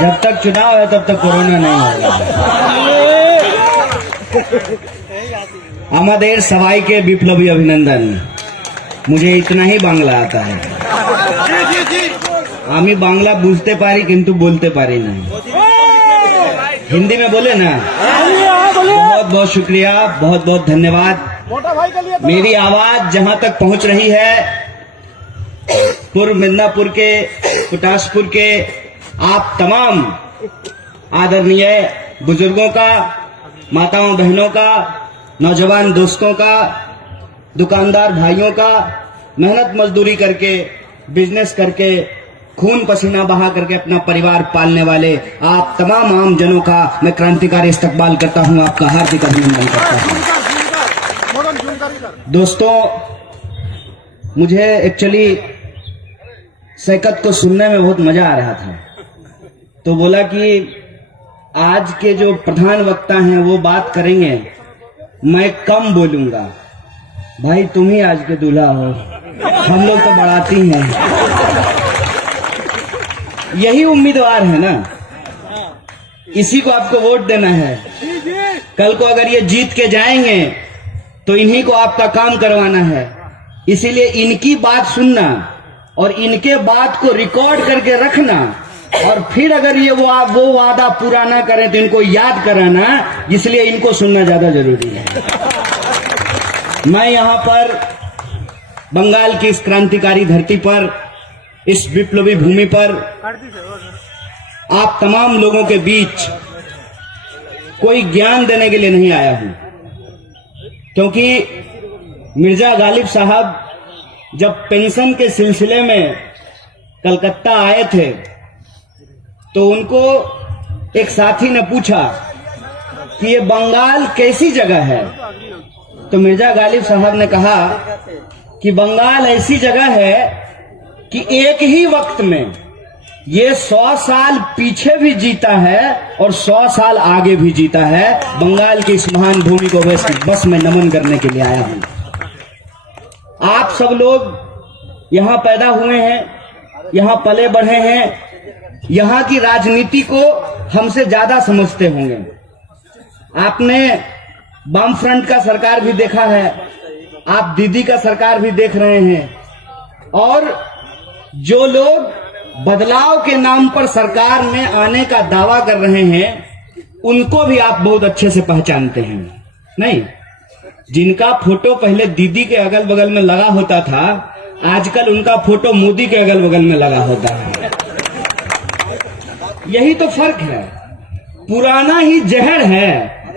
जब तक चुनाव है तब तक कोरोना नहीं होगा। আমাদের সবাইকে বিপ্লবী অভিনন্দন। मुझे इतना ही बांग्ला आता है। আমি বাংলা বুঝতে পারি কিন্তু বলতে পারি না। हिंदी में बोले ना। बहुत बहुत शुक्रिया, बहुत बहुत धन्यवाद। मेरी आवाज जहां तक पहुंच रही है, पूर्व मिदनापुर के, कुटासपुर के आप तमाम आदरणीय बुजुर्गों का, माताओं बहनों का, नौजवान दोस्तों का, दुकानदार भाइयों का, मेहनत मजदूरी करके, बिजनेस करके, खून पसीना बहा करके अपना परिवार पालने वाले आप तमाम आम जनों का मैं क्रांतिकारी इस्तकबाल करता हूं, आपका हार्दिक अभिनंदन करता हूं। दोस्तों, मुझे एक्चुअली सैकत को सुनने में बहुत मजा आ रहा था, तो बोला कि आज के जो प्रधान वक्ता हैं वो बात करेंगे, मैं कम बोलूंगा। भाई तुम ही आज के दूल्हा हो, हम लोग तो बढ़ाती हैं। यही उम्मीदवार है ना, इसी को आपको वोट देना है। कल को अगर ये जीत के जाएंगे तो इन्हीं को आपका काम करवाना है। इसीलिए इनकी बात सुनना और इनके बात को रिकॉर्ड करके रखना, और फिर अगर ये वो वादा पूरा ना करें तो इनको याद कराना, इसलिए इनको सुनना ज्यादा जरूरी है। मैं यहां पर बंगाल की इस क्रांतिकारी धरती पर, इस विप्लवी भूमि पर आप तमाम लोगों के बीच कोई ज्ञान देने के लिए नहीं आया हूं, क्योंकि मिर्जा गालिब साहब जब पेंशन के सिलसिले में कलकत्ता आए थे तो उनको एक साथी ने पूछा कि ये बंगाल कैसी जगह है, तो मिर्जा गालिब साहब ने कहा कि बंगाल ऐसी जगह है कि एक ही वक्त में ये 100 साल पीछे भी जीता है और 100 साल आगे भी जीता है। बंगाल की इस महान भूमि को बस मैं नमन करने के लिए आया हूं। आप सब लोग यहां पैदा हुए हैं, यहां पले बढ़े हैं, यहां की राजनीति को हमसे ज्यादा समझते होंगे। आपने वाम फ्रंट का सरकार भी देखा है, आप दीदी का सरकार भी देख रहे हैं, और जो लोग बदलाव के नाम पर सरकार में आने का दावा कर रहे हैं उनको भी आप बहुत अच्छे से पहचानते हैं। नहीं, जिनका फोटो पहले दीदी के अगल बगल में लगा होता था, आजकल उनका फोटो मोदी के अगल बगल में लगा होता है। यही तो फर्क है। पुराना ही जहर है,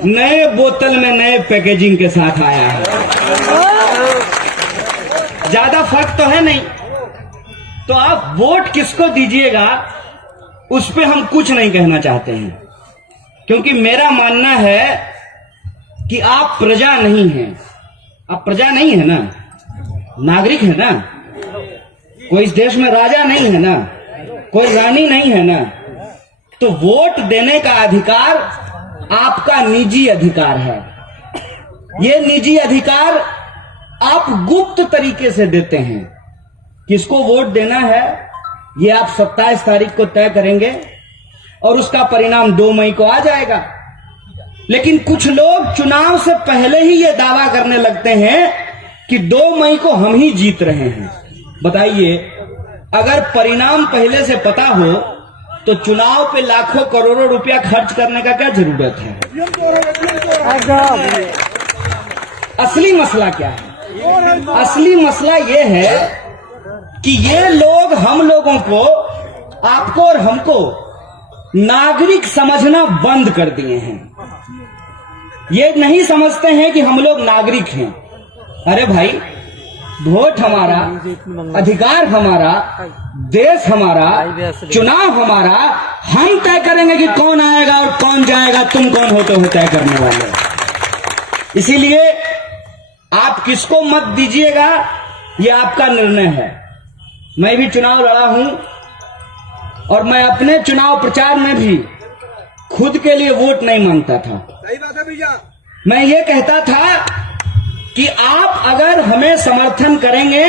नए बोतल में नए पैकेजिंग के साथ आया है। ज्यादा फर्क तो है नहीं। तो आप वोट किसको दीजिएगा उस पे हम कुछ नहीं कहना चाहते हैं, क्योंकि मेरा मानना है कि आप प्रजा नहीं हैं। आप प्रजा नहीं है ना, नागरिक है ना, कोई इस देश में राजा नहीं है ना, कोई रानी नहीं है ना। तो वोट देने का अधिकार आपका निजी अधिकार है। ये निजी अधिकार आप गुप्त तरीके से देते हैं। किसको वोट देना है ये आप 27 तारीख को तय करेंगे और उसका परिणाम 2 मई को आ जाएगा। लेकिन कुछ लोग चुनाव से पहले ही ये दावा करने लगते हैं कि 2 मई को हम ही जीत रहे हैं। बताइए, अगर परिणाम पहले से पता हो तो चुनाव पे लाखों करोड़ों रुपया खर्च करने का क्या जरूरत है? असली मसला क्या है? असली मसला ये है कि ये लोग हम लोगों को, आपको और हमको नागरिक समझना बंद कर दिए हैं। ये नहीं समझते हैं कि हम लोग नागरिक हैं। अरे भाई, वोट हमारा, अधिकार हमारा, देश हमारा, चुनाव हमारा। हम तय करेंगे कि कौन आएगा और कौन जाएगा। तुम कौन होते हो तय करने वाले? इसीलिए आप किसको मत दीजिएगा ये आपका निर्णय है। मैं भी चुनाव लड़ा हूं और मैं अपने चुनाव प्रचार में भी खुद के लिए वोट नहीं मांगता था। सही बात है भैया। मैं ये कहता था कि आप अगर हमें समर्थन करेंगे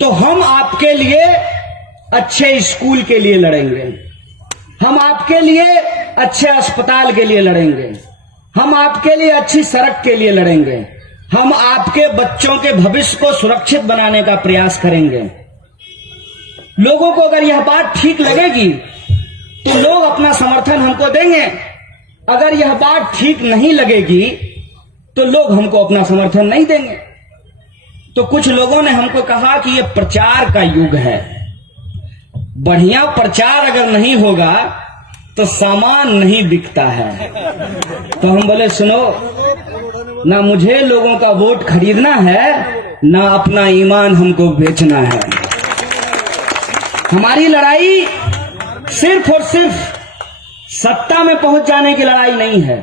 तो हम आपके लिए अच्छे स्कूल के लिए लड़ेंगे, हम आपके लिए अच्छे अस्पताल के लिए लड़ेंगे, हम आपके लिए अच्छी सड़क के लिए लड़ेंगे, हम आपके बच्चों के भविष्य को सुरक्षित बनाने का प्रयास करेंगे। लोगों को अगर यह बात ठीक लगेगी तो लोग अपना समर्थन हमको देंगे, अगर यह बात ठीक नहीं लगेगी तो लोग हमको अपना समर्थन नहीं देंगे। तो कुछ लोगों ने हमको कहा कि यह प्रचार का युग है, बढ़िया प्रचार अगर नहीं होगा तो सामान नहीं बिकता है। तो हम बोले सुनो, ना मुझे लोगों का वोट खरीदना है, ना अपना ईमान हमको बेचना है। हमारी लड़ाई सिर्फ और सिर्फ सत्ता में पहुंच जाने की लड़ाई नहीं है।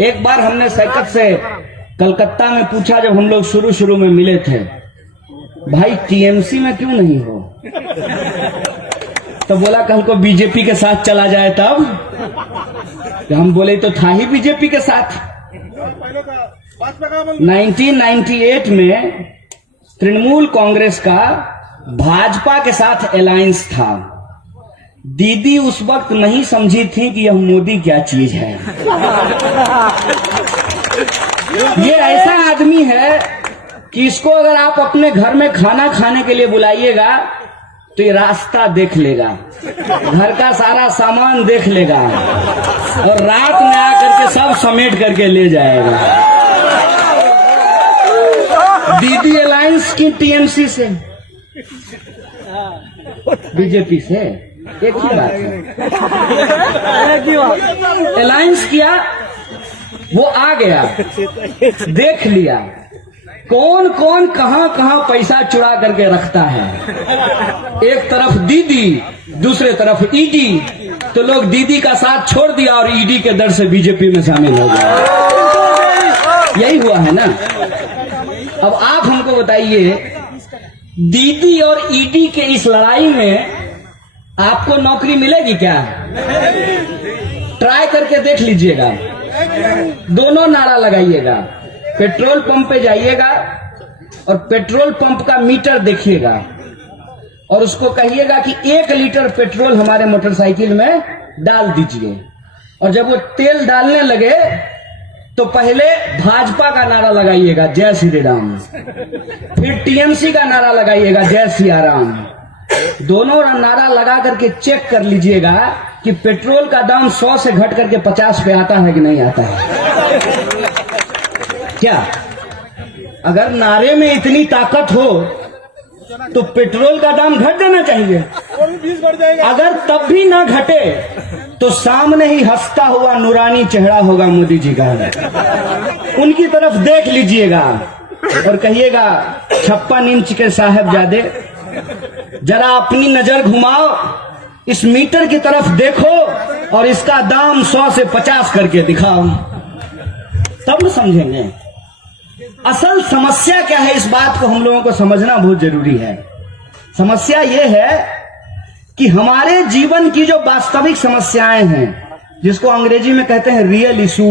एक बार हमने सैकत से कलकत्ता में पूछा, जब हम लोग शुरू में मिले थे, भाई टीएमसी में क्यों नहीं हो? तो बोला कल को बीजेपी के साथ चला जाए तब। तो हम बोले तो था ही बीजेपी के साथ। 1998 में तृणमूल कांग्रेस का भाजपा के साथ अलायंस था। दीदी उस वक्त नहीं समझी थी कि यह मोदी क्या चीज है। ये ऐसा आदमी है कि इसको अगर आप अपने घर में खाना खाने के लिए बुलाइएगा तो ये रास्ता देख लेगा, घर का सारा सामान देख लेगा और रात में आकर के सब समेट करके ले जाएगा। दीदी अलायंस की टीएमसी से, बीजेपी से एक ही बात है। अलायंस किया, वो आ गया, देख लिया कौन कौन कहां कहां पैसा चुरा करके रखता है। एक तरफ दीदी, दूसरे तरफ ईडी। तो लोग दीदी का साथ छोड़ दिया और ईडी के डर से बीजेपी में शामिल हो गए। यही हुआ है ना। अब आप हमको बताइए, दीदी और ईडी के इस लड़ाई में आपको नौकरी मिलेगी क्या? ट्राई करके देख लीजिएगा। दोनों नारा लगाइएगा, पेट्रोल पंप पे जाइएगा और पेट्रोल पंप का मीटर देखिएगा और उसको कहिएगा कि 1 लीटर पेट्रोल हमारे मोटरसाइकिल में डाल दीजिए। और जब वो तेल डालने लगे तो पहले भाजपा का नारा लगाइएगा, जय श्री राम। फिर टीएमसी का नारा लगाइएगा, जय सिया राम। दोनों नारा लगा करके चेक कर लीजिएगा कि पेट्रोल का दाम 100 से घट करके 50 पे आता है कि नहीं आता है। क्या अगर नारे में इतनी ताकत हो तो पेट्रोल का दाम घट देना चाहिए। अगर तब भी ना घटे तो सामने ही हंसता हुआ नूरानी चेहरा होगा मोदी जी का, उनकी तरफ देख लीजिएगा और कहिएगा, 56 इंच के साहबजादे जरा अपनी नजर घुमाओ, इस मीटर की तरफ देखो और इसका दाम 100 से 50 करके दिखाओ, तब समझेंगे असल समस्या क्या है। इस बात को हम लोगों को समझना बहुत जरूरी है। समस्या ये है कि हमारे जीवन की जो वास्तविक समस्याएं हैं, जिसको अंग्रेजी में कहते हैं रियल इशू,